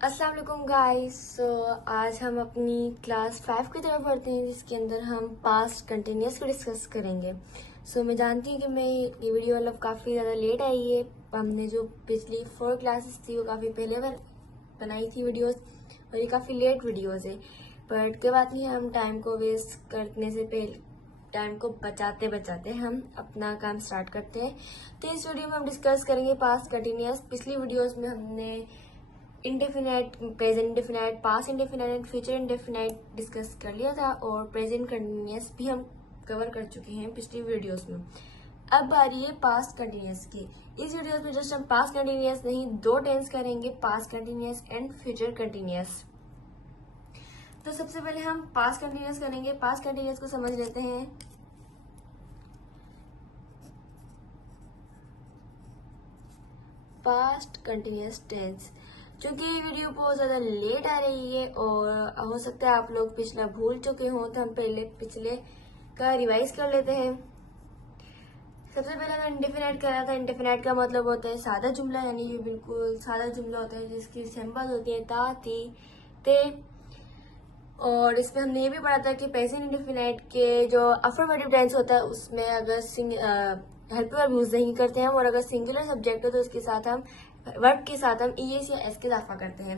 अस्सलाम वालेकुम गाइस। आज हम अपनी क्लास 5 की तरफ बढ़ते हैं, जिसके अंदर हम पास्ट कंटिन्यूस को डिस्कस करेंगे। मैं जानती हूँ कि मैं ये वीडियो मतलब काफ़ी ज़्यादा लेट आई है। हमने जो पिछली 4 क्लासेस थी वो काफ़ी पहले बनाई थी वीडियोस, और ये काफ़ी लेट वीडियोस है। बट कोई बात नहीं, हम टाइम को वेस्ट करने से पहले टाइम को बचाते बचाते हम अपना काम स्टार्ट करते हैं। तो इस वीडियो में हम डिस्कस करेंगे पास्ट कंटिन्यूस। पिछली वीडियोस में हमने indefinite, present indefinite, past indefinite and future indefinite discuss कर लिया था, और प्रेजेंट कंटिन्यूस भी हम कवर कर चुके हैं पिछली वीडियोस में। अब बारी है पास्ट कंटिन्यूस की। इस वीडियो में जस्ट हम पास्ट कंटिन्यूस नहीं, 2 टेंस करेंगे, past continuous and future continuous. तो सबसे पहले हम पास्ट कंटिन्यूस करेंगे। पास्ट कंटिन्यूस को समझ लेते हैं। Past continuous tense. क्योंकि ये वीडियो बहुत ज़्यादा लेट आ रही है और हो सकता है आप लोग पिछला भूल चुके हों, तो हम पहले पिछले का रिवाइज कर लेते हैं। सबसे पहले हमने इंडेफिनाइट करा था। इंडेफिनाइट का मतलब होता है सादा जुमला, यानी ये बिल्कुल सादा जुमला होता है जिसकी सिंबल होती है ता, ती, ते। और इसमें हमने ये भी पढ़ा था कि प्रेजेंट इंडेफिनाइट के जो अफर्मेटिव टेंस होता है उसमें अगर हेल्प वर्ब यूज नहीं करते हैं, और अगर सिंगुलर सब्जेक्ट है तो उसके साथ हम वर्ब के साथ हम ईएस या एस के इजाफा करते हैं।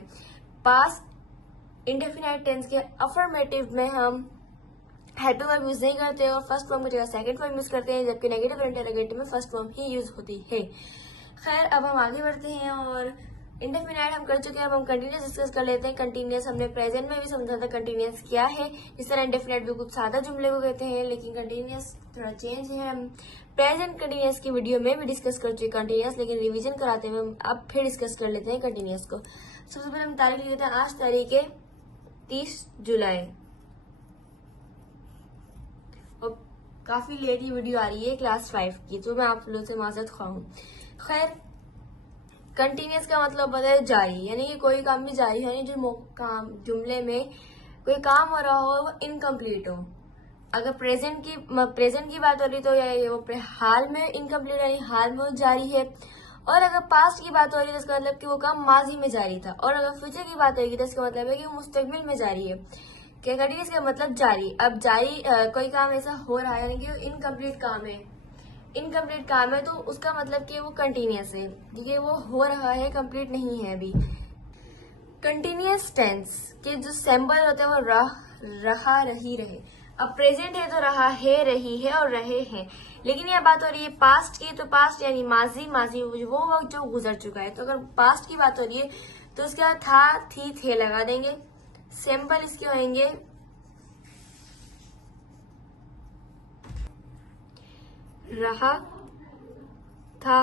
पास्ट इंडेफिनाइट टेंस के अफर्मेटिव में हम हेल्प वर्ब यूज नहीं करते और फर्स्ट फॉर्म की जगह सेकंड फॉर्म यूज करते हैं, जबकि नेगेटिव इंटरोगेटिव में फर्स्ट फॉर्म ही यूज होती है। खैर, अब हम आगे बढ़ते हैं और इंडेफिनाइट हम कर चुके हैं। अब हम कंटिन्यूस डिस्कस कर लेते हैं। कंटिन्यूस हमने प्रेजेंट में भी समझा था कंटिन्यूस क्या है। इस तरह इंडेफिनाइट बिल्कुल सादा जुमले को कहते हैं, लेकिन कंटिन्यूस थोड़ा चेंज है। हम प्रेजेंट कंटिन्यूस की वीडियो में भी डिस्कस कर चुके हैं कंटिन्यूस, लेकिन रिवीजन कराते हुए हम अब फिर डिस्कस कर लेते हैं कंटिन्यूस को। सबसे पहले हम तारीख लिख लेते हैं। आज तारीख है 30 जुलाई, और काफी लेट ये वीडियो आ रही है क्लास 5 की, तो मैं आप लोगों से माजरत खा हूँ। खैर, कंटिन्यूस का मतलब होता है जारी, यानी कि कोई काम भी जारी है, जो काम जुमले में कोई काम हो रहा हो वो इनकम्प्लीट हो। अगर प्रेजेंट की बात हो रही तो ये वो हाल में इनकम्प्लीट, यानी हाल में वो जारी है। और अगर पास्ट की बात हो रही है तो इसका मतलब कि वो काम माजी में जारी था। और अगर फ्यूचर की बात होगी तो इसका मतलब है कि वो मुस्तकबिल में जारी है। क्या कंटिन्यूस का मतलब जारी। अब जारी कोई काम ऐसा हो रहा है, यानी कि इनकम्प्लीट काम है, इनकम्प्लीट काम है, तो उसका मतलब कि वो कंटिन्यूस है, ठीक है, वो हो रहा है, कंप्लीट नहीं है अभी। कंटिन्यूस टेंस के जो सिंबल होते हैं वो रहा, रही, रहे। अब प्रेजेंट है तो रहा है, रही है और रहे हैं। लेकिन यह बात हो रही है पास्ट की, तो पास्ट यानी माजी, माजी वो वक्त जो गुजर चुका है। तो अगर पास्ट की बात हो रही है तो उसका था, थी, थे लगा देंगे। सिंबल इसके होंगे रहा, था,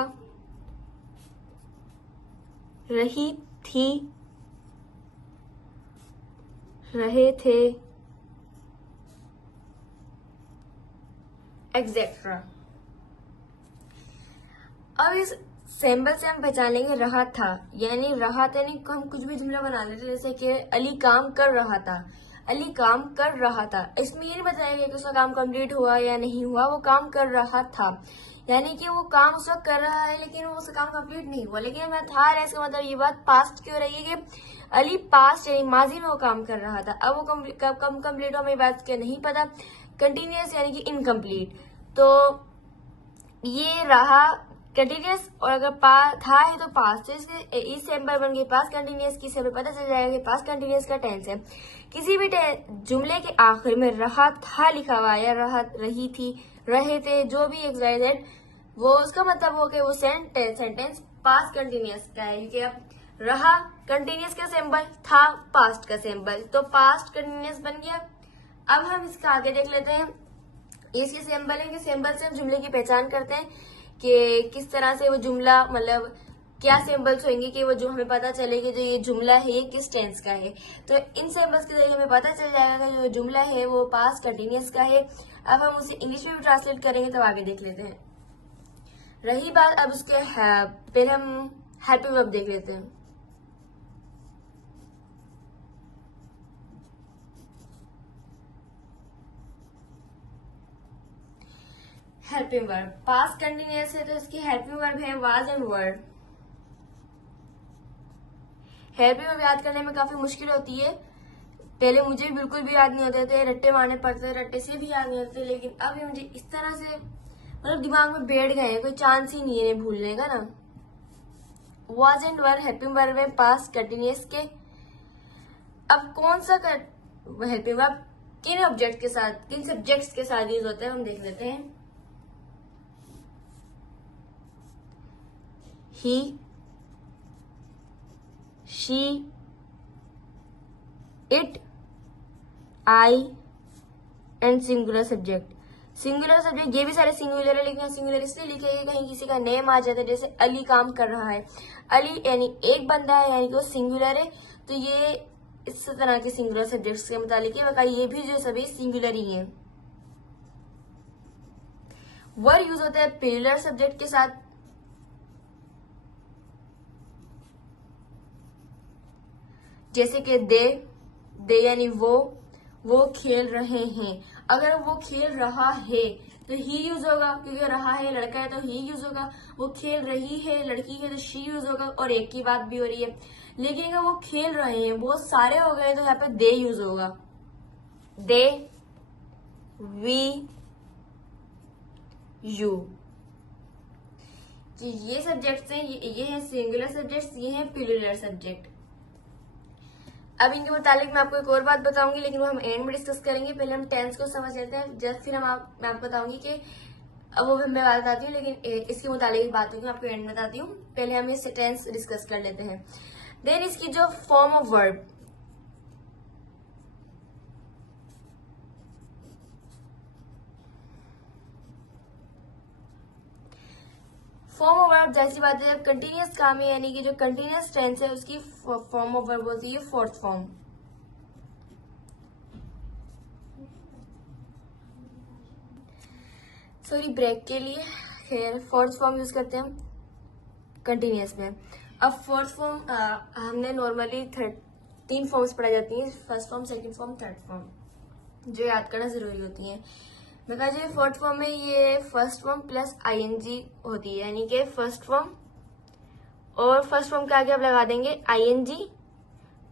रही, थी, रहे थे, एक्सेट्रा। अब इस सिंबल से हम पहचान लेंगे रहा था, यानी रहा था, यानी हम कुछ भी जुमला बना लेते हैं, जैसे कि अली काम कर रहा था, अली काम कर रहा था। इसमें ये नहीं बताएगा कि उसका काम कंप्लीट हुआ या नहीं हुआ, वो काम कर रहा था, यानी कि वो काम उस वक्त कर रहा है लेकिन वो उसका काम कंप्लीट नहीं हुआ। लेकिन मैं था रहा, इसका मतलब ये बात पास्ट की हो रही है कि अली पास्ट यानी माजी में वो काम कर रहा था। अब वो कब कंप्लीट हुआ, मेरी बात क्या नहीं पता। कंटिन्यूस यानी कि इनकम्प्लीट, तो ये रहा कंटिन्यूस। और अगर था है तो पास्ट, तो इसके इस सिंबल बन गई पास्ट कंटिन्यूस की, से हमें पता चल जाएगा कि पास्ट कंटिन्यूस का टेंस है। किसी भी जुमले के आखिर में रहा था लिखा हुआ या रहा, रही थी, रहे थे, जो भी एक्सवाइजेड, वो उसका मतलब हो कि वो सेंटेंस पास्ट कंटिन्यूस का है, क्योंकि अब रहा कंटिन्यूस का सिंबल, था पास्ट का सिंबल, तो पास्ट कंटिन्यूस बन गया। अब हम इसका आगे देख लेते हैं। इसके सिंबल है कि सिंबल से हम जुमले की पहचान करते हैं कि किस तरह से वो जुमला, मतलब क्या सिंबल्स होंगे कि वो जो हमें पता चले कि जो ये जुमला है ये किस टेंस का है। तो इन सिंबल्स के जरिए हमें पता चल जाएगा कि जो जुमला है वो पास्ट कंटिन्यूस का है। अब हम उसे इंग्लिश में भी ट्रांसलेट करेंगे, तब आगे देख लेते हैं। रही बात अब उसके पहले हम हैप्पी वर्ब देख लेते हैं। हेल्पिंग वर्ब पास्ट कंटिन्यूस है, तो इसकी हेल्पिंग वर्ब है was and were. Helping verb याद करने में काफी मुश्किल होती है। पहले मुझे बिल्कुल भी याद नहीं होते थे, रट्टे मारने पड़ते, रट्टे से भी याद नहीं होते, लेकिन अब ये मुझे इस तरह से मतलब दिमाग में बैठ गए हैं, कोई चांस ही नहीं है इन्हें भूलने का ना। वाज़ेंट वर्ब हेल्पिंग वर्ब है पास्ट कंटिन्यूअस के। अब कौन सा हेल्पिंग वर्ब किन ऑब्जेक्ट के साथ, किन सब्जेक्ट्स के साथ यूज होता है हम देख लेते हैं। He, she, it, I and singular subject. Singular subject ये भी सारे सिंगुलर है, लेकिन सिंगुलर इसलिए लिखे हैं कहीं किसी का नेम आ जाता है, जैसे अली काम कर रहा है, अली यानी एक बंदा है, यानी कि वो सिंगुलर है, तो ये इस तरह के सिंगुलर सब्जेक्ट्स के मुतालिक है। बता ये भी जो सभी सिंगुलर ही है। वर यूज होता है प्लूरल सब्जेक्ट के साथ, जैसे कि दे यानी वो खेल रहे हैं। अगर वो खेल रहा है तो ही यूज होगा, क्योंकि रहा है लड़का है तो ही यूज होगा। वो खेल रही है लड़की है तो शी यूज होगा, और एक की बात भी हो रही है। लेकिन अगर वो खेल रहे हैं बहुत सारे हो गए तो यहाँ पे दे यूज होगा। दे, वी, यू, तो ये सब्जेक्ट्स हैं, ये हैं सिंगुलर सब्जेक्ट्स, ये हैं प्लूरल सब्जेक्ट। अब इनके मुतालिक मैं आपको एक और बात बताऊंगी, लेकिन वो हम एंड में डिस्कस करेंगे। पहले हम टेंस को समझ लेते हैं, जस्ट फिर मैं आपको बताऊंगी कि अब वो मैं बात बताती हूँ, लेकिन इसके मुतालिक बात होगी, मैं आपको एंड में बताती हूँ। पहले हम ये टेंस डिस्कस कर लेते हैं। देन इसकी जो form of verb, form of verb जैसी बात है, कंटिन्यूअस काम है, यानी कि जो कंटिन्यूअस टेंस है उसकी फॉर्म ऑफ वर्ब होती है फोर्थ फॉर्म। सॉरी ब्रेक के लिए खैर फोर्थ फॉर्म यूज करते हैं हम कंटिन्यूअस में। अब फोर्थ फॉर्म हमने नॉर्मली 3 फॉर्म्स पढ़ाई जाती हैं, first form, second form, third form, जो याद करना जरूरी होती है। मैं कहा जी फोर्थ फॉर्म में ये फर्स्ट फॉर्म प्लस आईएनजी होती है, यानी कि फर्स्ट फॉर्म और फर्स्ट फॉर्म के आगे आप लगा देंगे आईएनजी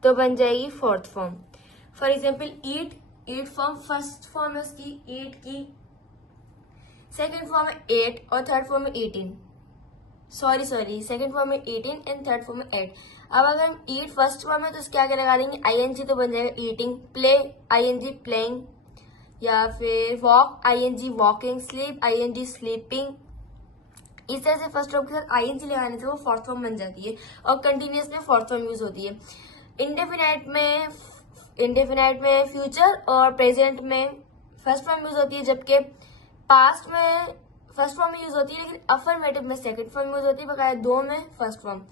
तो बन जाएगी fourth form. For example eat form first form है उसकी ईट की, सेकेंड फॉर्म है 8 और थर्ड फॉर्म है 18। सॉरी सेकेंड फॉर्म में 18 एंड थर्ड फॉर्म में 8। अब अगर हम ईट फर्स्ट फॉर्म है तो उसके आगे लगा देंगे आईएनजी तो बन जाएगा ईटिंग, प्ले आईएनजी प्लेइंग, या फिर walk ING walking, sleep ING sleeping. इस तरह से फर्स्ट फॉर्म के साथ आईएनजी लगाने से वो फोर्थ फॉर्म बन जाती है, और कंटिन्यूअस में फोर्थ फॉर्म यूज होती है। इंडेफिनाइट में फ्यूचर और प्रेजेंट में फर्स्ट फॉर्म यूज होती है, जबकि पास्ट में फर्स्ट फॉर्म यूज होती है, लेकिन अफर्मेटिव में सेकंड फॉर्म यूज होती है, बकाया 2 में फर्स्ट फॉर्म।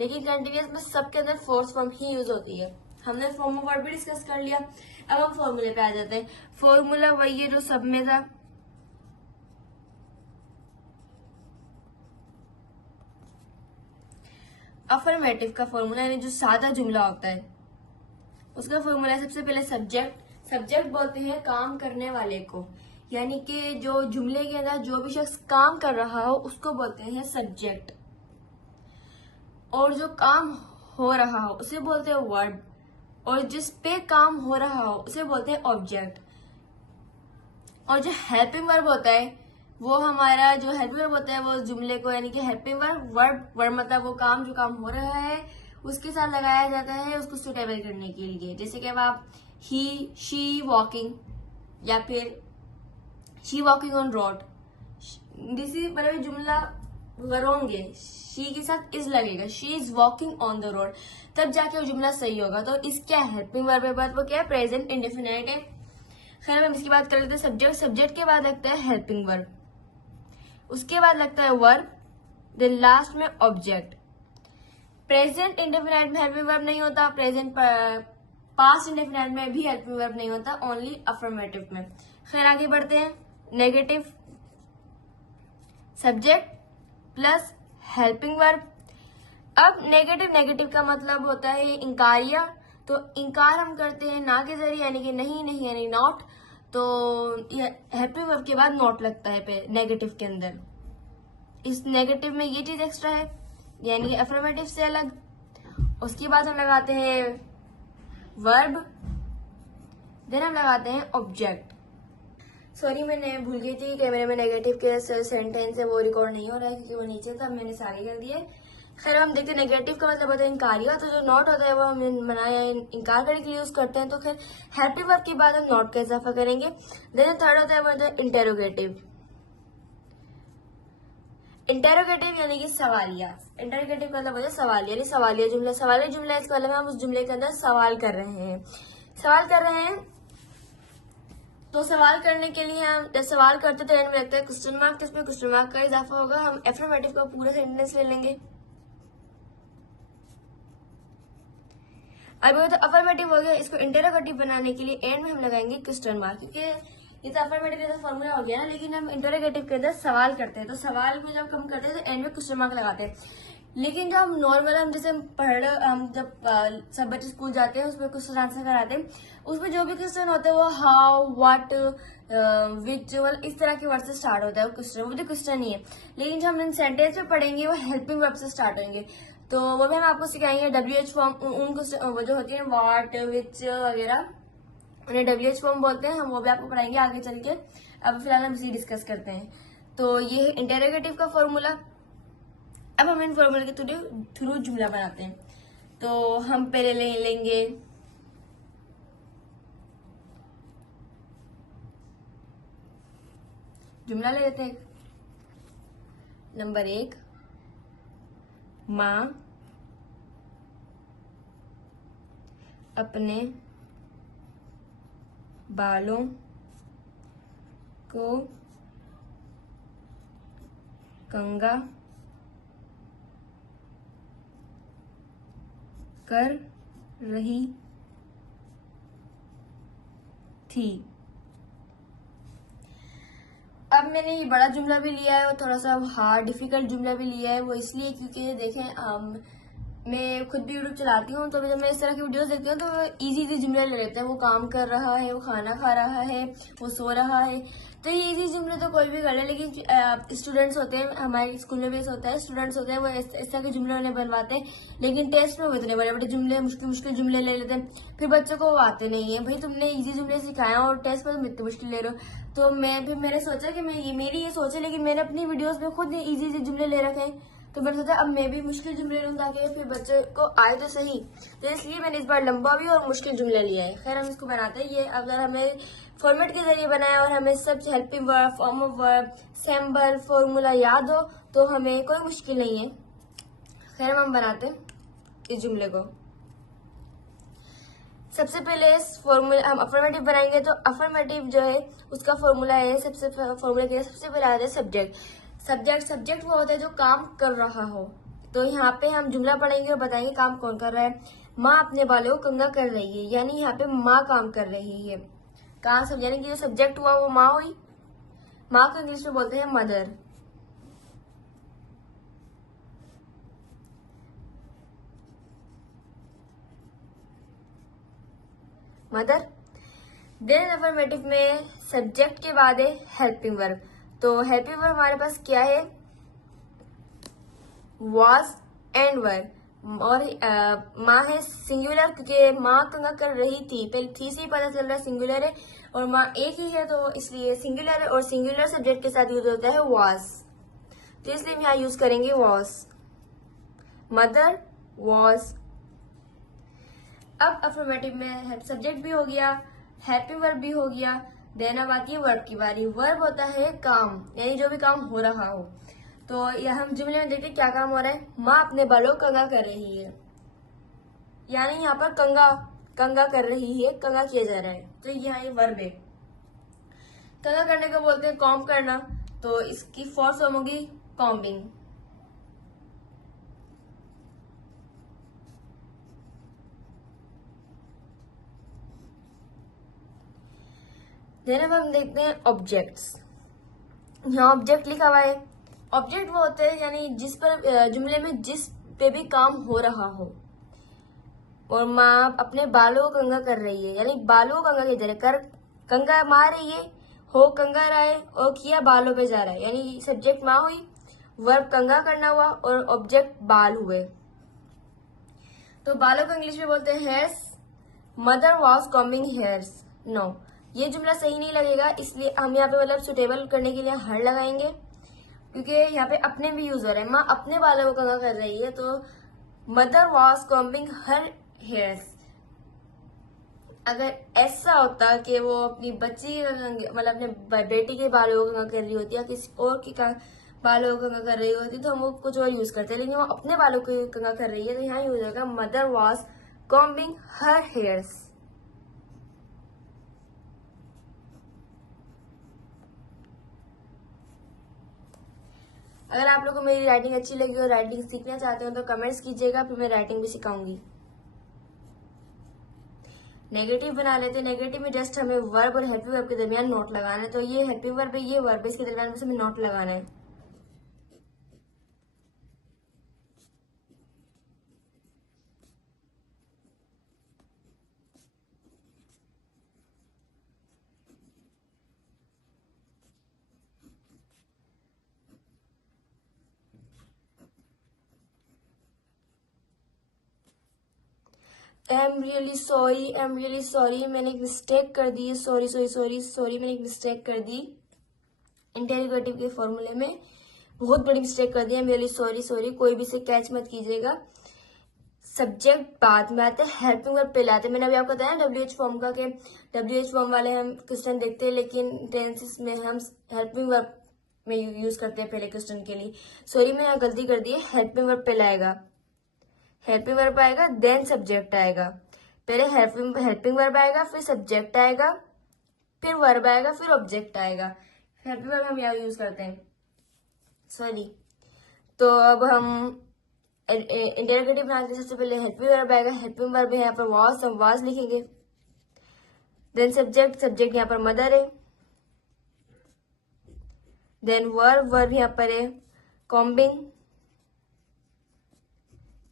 लेकिन कंटिन्यूअस में सबके अंदर फोर्थ फॉर्म ही यूज होती है। हमने फॉर्म ऑफ वर्ब भी डिस्कस कर लिया। अब हम फॉर्मूले पे आ जाते हैं। फॉर्मूला वही है जो सब में था, अफर्मेटिव का फॉर्मूला, यानी जो सादा जुमला होता है उसका फॉर्मूला है सबसे पहले सब्जेक्ट बोलते हैं काम करने वाले को, यानी कि जो जुमले के अंदर जो भी शख्स काम कर रहा हो उसको बोलते हैं सब्जेक्ट, और जो काम हो रहा हो उसे बोलते हैं वर्ब, और जिस पे काम हो रहा हो उसे बोलते हैं ऑब्जेक्ट। और जो हेल्पिंग वर्ब होता है वो हमारा जो हेल्पिंग वर्ब होता है वो जुमले को, यानी कि हेल्पिंग वर्ब मतलब वो काम जो काम हो रहा है उसके साथ लगाया जाता है उसको सुटेबल करने के लिए। जैसे कि अब आप ही शी वॉकिंग, या फिर शी वॉकिंग ऑन रोड, जिसी मतलब जुमला करोगे शी के साथ इज लगेगा, she is walking on the road, तब जाके वो जुमला सही होगा। तो इसका हेल्पिंग वर्ब है, वो क्या है प्रेजेंट इंडेफिनिट है। खैर हम इसकी बात कर लेते हैं। सब्जेक्ट के बाद लगता है हेल्पिंग वर्ब, उसके बाद लगता है वर्ब, देन लास्ट में ऑब्जेक्ट। प्रेजेंट इंडेफिनाइट में हेल्पिंग वर्ब नहीं होता, प्रेजेंट पास्ट इंडेफिनाइट में भी हेल्पिंग वर्ब नहीं होता, ओनली अफर्मेटिव में। खैर आगे बढ़ते हैं। Negative subject plus helping verb. अब नेगेटिव का मतलब होता है इंकारिया, तो इंकार हम करते हैं ना के जरिए, यानी कि नहीं यानी नॉट, तो हेल्पिंग वर्ब के बाद नॉट लगता है नेगेटिव के अंदर। इस नेगेटिव में ये चीज एक्स्ट्रा है, यानी कि अफर्मेटिव से अलग, उसके बाद हम लगाते हैं वर्ब, देन हम लगाते हैं ऑब्जेक्ट। सॉरी, मैंने भूल गई थी कैमरे में नेगेटिव के सेंटेंस है वो रिकॉर्ड नहीं हो रहा है क्योंकि वो नीचे था, मैंने सारे कर दिए। खैर, हम देखते हैं नेगेटिव का मतलब होता है इनकारिया, तो जो नॉट होता है वो हम मना या इनकार करने के लिए यूज करते हैं। तो फिर हेल्पिंग वर्ब के बाद हम नॉट का इजाफा करेंगे। देन थर्ड होता है वो होता है इंटेरोगेटिव। इंटेरोगेटिव यानी कि सवालिया। इंटेरोगेटिव का मतलब होता है सवाल, यानी सवालिया जुमला। सवालिया जुमला इसका मतलब हम उस जुमले के अंदर सवाल कर रहे हैं, सवाल कर रहे हैं। तो सवाल करने के लिए हम जब सवाल करते तो एंड में लगता है क्वेश्चन मार्क, तो इसमें क्वेश्चन मार्क का इजाफा होगा। हम एफर्मेटिव का पूरा सेंटेंस ले लेंगे। अब वो तो अफर्मेटिव हो गया, इसको इंटेरोगेटिव बनाने के लिए एंड में हम लगाएंगे क्वेश्चन मार्क, क्योंकि ये तो अफर्मेटिव का फॉर्मूला हो गया ना, लेकिन हम इंटेरोगेटिव के अंदर सवाल करते हैं, तो सवाल में जब हम करते हैं तो एंड में क्वेश्चन मार्क लगाते हैं। लेकिन जब हम नॉर्मल हम जैसे हम जब सब बच्चे स्कूल जाते हैं उसमें क्वेश्चन आंसर कराते हैं, उसमें जो भी क्वेश्चन होते हैं वो हाउ, व्हाट, विच, इस तरह के वर्ड से स्टार्ट होता है वो क्वेश्चन, वो तो क्वेश्चन ही है। लेकिन जो हम इन सेंटेंस में पढ़ेंगे वो हेल्पिंग वर्ब से स्टार्ट होंगे, तो वो भी हम आपको सिखाएंगे। WH फॉर्म उनको वो जो होती है व्हाट, विच वगैरह, उन्हें WH फॉर्म बोलते हैं, हम वो भी आपको पढ़ाएंगे आगे चल के। अब फिलहाल हम इसी डिस्कस करते हैं। तो ये इंटेरोगेटिव का फॉर्मूला। अब हम इन फॉर्मूले के थ्रू जुमला बनाते हैं। तो हम पहले लेंगे जुमला, ले लेते हैं। नंबर 1, माँ अपने बालों को कंघा कर रही थी। अब मैंने ये बड़ा जुमला भी लिया है और थोड़ा सा हार्ड डिफिकल्ट जुमला भी लिया है, वो इसलिए क्योंकि देखें मैं खुद भी यूट्यूब चलाती हूँ, तो जब मैं इस तरह की वीडियोस देखती हूँ तो इजी जुमले ले लेते हैं। वो काम कर रहा है, वो खाना खा रहा है, वो सो रहा है, तो ये इजी जुमले तो कोई भी कर ले। लेकिन स्टूडेंट्स होते हैं, हमारे स्कूल में भी ऐसा होता है, स्टूडेंट्स होते हैं वो इस तरह के जुमले उन्हें बनवाते हैं, लेकिन टेस्ट में वो इतने बड़े बड़े जुमले, मुश्किल जुमले ले लेते हैं, फिर बच्चों को वो आते नहीं है। भाई तुमने इजी जुमले सिखाया और टेस्ट में तुम इतने मुश्किल ले रहे हो। तो मैंने सोचा कि मेरी ये सोच है, लेकिन मैंने अपनी वीडियोस में खुद इजी जुमले ले रखे हैं, तो मैंने सोचा अब मैं भी मुश्किल जुमले लूँ ताकि फिर बच्चे को आए तो सही। तो इसलिए मैंने इस बार लंबा भी और मुश्किल जुमले लिया है। खैर, हम इसको बनाते हैं। ये अगर हमें फॉर्मेट के जरिए बनाया और हमें सब helping verb, form of verb, sample, formula याद हो तो हमें कोई मुश्किल नहीं है। खैर, हम बनाते हैं इस जुमले को। सबसे पहले इस फॉर्मूला हम अफर्मेटिव बनाएंगे, तो अफर्मेटिव जो है उसका फॉर्मूला है, सबसे फॉर्मूला के सबसे पहले आता है सब्जेक्ट वो होता है जो काम कर रहा हो। तो यहाँ पे हम जुमला पढ़ेंगे और बताएंगे काम कौन कर रहा है। माँ अपने बालों को कंघा कर रही है, यानी यहाँ पे माँ काम कर रही है। कहाँ सब, यानी कि जो सब्जेक्ट हुआ वो माँ हुई। माँ को इंग्लिश में बोलते हैं मदर। मदर। देन अफर्मेटिव में सब्जेक्ट के बाद है हेल्पिंग वर्ब। तो हेल्पिंग वर्ब हमारे पास क्या है, वाज एंड वर। और माँ है सिंगुलर, क्योंकि माँ कंघा कर रही थी, पहले थी से ही पता चल रहा है सिंगुलर है, और माँ एक ही है तो इसलिए सिंगुलर है, और सिंगुलर सब्जेक्ट के साथ यूज होता है वाज, तो इसलिए हम यहाँ यूज करेंगे वाज। Mother was. अब अफर्मेटिव में सब्जेक्ट भी हो गया, हेल्पिंग वर्ब भी हो गया। देन अब आती है वर्ब की बारी। वर्ब होता है काम, यानी जो भी काम हो रहा हो। तो यह हम जुमले में देखते हैं क्या काम हो रहा है। माँ अपने बालों को कंघा कर रही है, यानी यहाँ पर कंघा कर रही है, कंघा किया जा रहा है, तो यहाँ ये वर्ब है। कंघा करने को बोलते हैं कॉम्ब करना, तो इसकी फर्स्ट फॉर्म होगी कॉम्बिंग। देन अब हम देखते हैं ऑब्जेक्ट्स। यहाँ ऑब्जेक्ट लिखा हुआ है। ऑब्जेक्ट वो होते हैं यानी जिस पर जुमले में जिस पे भी काम हो रहा हो। और माँ अपने बालों को कंघा कर रही है, यानी बालों को कंघा किया जा रहा है, कर कंघा मार रही है, हो कंघा रहा है, और किया बालों पे जा रहा है, यानी सब्जेक्ट माँ हुई, वर्ब कंघा करना हुआ, और ऑब्जेक्ट बाल हुए। तो बालों को इंग्लिश में बोलते हैं hairs. Mother was combing hairs. No, ये जुमला सही नहीं लगेगा, इसलिए हम यहाँ पे मतलब सुटेबल करने के लिए हर लगाएंगे, क्योंकि यहाँ पे अपने भी यूज हो रहा है। माँ अपने बालों को कंघा कर रही है, तो mother was combing her hairs. अगर ऐसा होता कि वो अपनी बच्ची के मतलब अपने बेटी के बालों को कंघा कर रही होती या किसी और की बालों को कंघा कर रही होती तो हम वो कुछ और यूज करते, लेकिन वो अपने बालों को कंघा कर रही है, तो यहाँ यूज होगा mother was combing her hairs. अगर आप लोगों को मेरी राइटिंग अच्छी लगी और राइटिंग सीखना चाहते हो तो कमेंट्स कीजिएगा, फिर मैं राइटिंग भी सिखाऊंगी। नेगेटिव बना लेते हैं। नेगेटिव में जस्ट हमें वर्ब और हेल्पिंग वर्ब के दरमियान नोट लगाना है। तो ये हेल्पिंग वर्ब है, ये वर्ब है, इसके दरमियान में हमें नोट लगाना है। आई एम रियली सॉरी, मैंने एक मिस्टेक कर दी। सॉरी सॉरी सॉरी सॉरी, मैंने एक मिस्टेक कर दी इंटेरोगेटिव के फॉर्मूले में, बहुत बड़ी मिस्टेक कर दी। I am really sorry sorry, कोई भी इसे कैच मत कीजिएगा। सब्जेक्ट बाद में आते हैं, हेल्पिंग वर्ब पहले आते हैं। मैंने अभी आपको बताया WH फॉर्म का कि WH फॉर्म वाले हम क्वेश्चन देखते हैं, लेकिन टेंसेस में हम हेल्पिंग वर्ब में यूज करते हैं पहले क्वेश्चन के लिए। सॉरी, मैं यहाँ गलती कर दी है, हेल्पिंग वर्ब पहले आएगा। हेल्पिंग वर्ब आएगा देन सब्जेक्ट आएगा। पहले हेल्पिंग वर्ब आएगा, फिर सब्जेक्ट आएगा, फिर वर्ब आएगा, फिर ऑब्जेक्ट आएगा। हेल्पिंग वर्ब हम यहाँ यूज करते हैं। सॉरी, तो अब हम इंटरोगेटिव बनाते हैं। सबसे पहले हेल्पिंग वर्ब आएगा, हेल्पिंग वर्ब है यहाँ पर वॉज, हम वॉज लिखेंगे। देन सब्जेक्ट यहाँ पर मदर है। देन वर्ब यहाँ पर है कॉम्बिंग।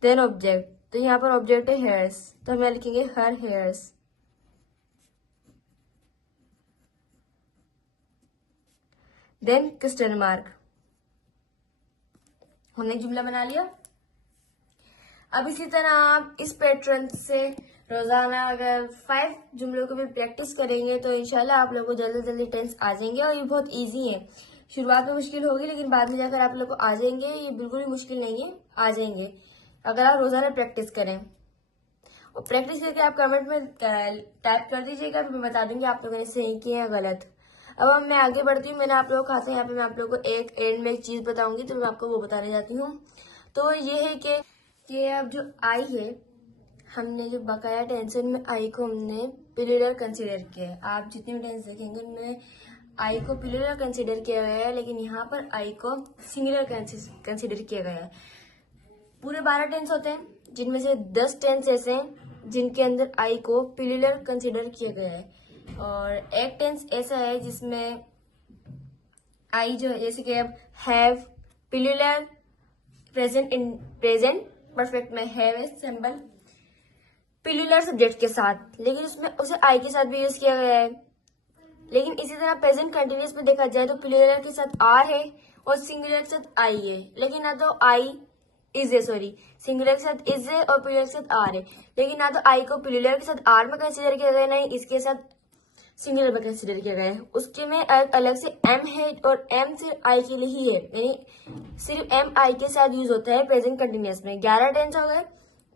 देन ऑब्जेक्ट, तो यहाँ पर ऑब्जेक्ट है हेयर्स, तो हम यहाँ लिखेंगे her hairs. Then question mark. हमने जुमला बना लिया। अब इसी तरह आप इस पैटर्न से रोजाना अगर 5 जुमलों को भी प्रैक्टिस करेंगे तो इंशाल्लाह आप लोगों को जल्दी जल्दी टेंस आ जाएंगे। और ये बहुत इजी है। शुरुआत में मुश्किल होगी, लेकिन बाद में जाकर आप लोग को आ जाएंगे। ये बिल्कुल भी मुश्किल नहीं है, आ जाएंगे अगर आप रोजाना प्रैक्टिस करें। और प्रैक्टिस करके आप कमेंट में टाइप कर दीजिएगा, फिर मैं बता दूंगी आप लोगों ने सही किया या गलत। अब मैं आगे बढ़ती हूँ। मैंने आप लोगों को यहाँ पे मैं आप लोगों को एक एंड में एक चीज बताऊंगी, तो मैं आपको वो बताने जाती हूँ। तो ये है कि अब जो आई है, हमने जो बकाया टेंशन में आई को हमने प्लूरल कंसीडर किया है। आप जितने भी टेंस देखेंगे उनमें आई को प्लूरल कंसीडर किया गया है, लेकिन यहाँ पर आई को सिंगुलर कंसीडर किया गया है। पूरे 12 टेंस होते हैं, जिनमें से 10 टेंस ऐसे हैं जिनके अंदर आई को प्लूरल कंसीडर किया गया है, और एक टेंस ऐसा है जिसमें आई जो है, जैसे कि अब हैव प्लूरल प्रेजेंट परफेक्ट में हैव है सिंबल प्लूरल सब्जेक्ट के साथ, लेकिन उसमें उसे आई के साथ भी यूज किया गया है। लेकिन इसी तरह प्रेजेंट कंटिन्यूअस में देखा जाए तो प्लूरल के साथ आर है और सिंगुलर के साथ आई है, लेकिन ना तो आई इज है, सॉरी, सिंगुलर के साथ इज है और प्लूरल के साथ आर है, लेकिन ना तो आई को प्लूरल के साथ आर में कंसीडर किया गया, नहीं इसके साथ सिंगुलर में कंसीडर किया गया है। उसके में अलग से एम है, और एम सिर्फ आई के लिए ही है, यानी सिर्फ एम आई के साथ यूज होता है प्रेजेंट कंटिन्यूअस में। 11 टेंस हो गए।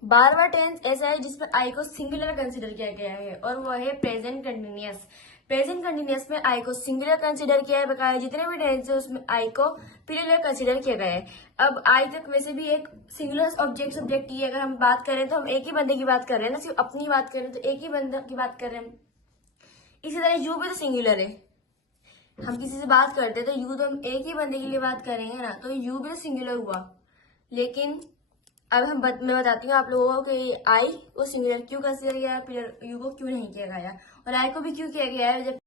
12वां टेंस ऐसा है जिसमें आई को सिंगुलर कंसीडर किया गया है, और वो है प्रेजेंट कंटिन्यूअस। प्रेजेंट कंटिन्यूअस में आई को सिंगुलर कंसीडर किया है, बकाया जितने भी टेंस है उसमें आई को प्लूरल कंसीडर किया गया है। अब आई तक वैसे भी एक सिंगुलर ऑब्जेक्ट सब्जेक्ट की अगर हम बात करें तो हम एक ही बंदे की बात कर रहे हैं ना, सिर्फ अपनी बात करें तो एक ही बंदे की बात कर रहे हैं। इसी तरह यू भी तो सिंगुलर है। हम किसी से बात करते हैं तो यू तो हम एक ही बंदे के लिए बात कर रहे हैं ना, तो यू भी तो सिंगुलर हुआ। लेकिन अब मैं बताती हूँ आप लोगों को कि आई को सिंगुलर क्यों कंसीडर किया है, यू को क्यों नहीं किया गया, और आई को भी क्यों किया गया है। जब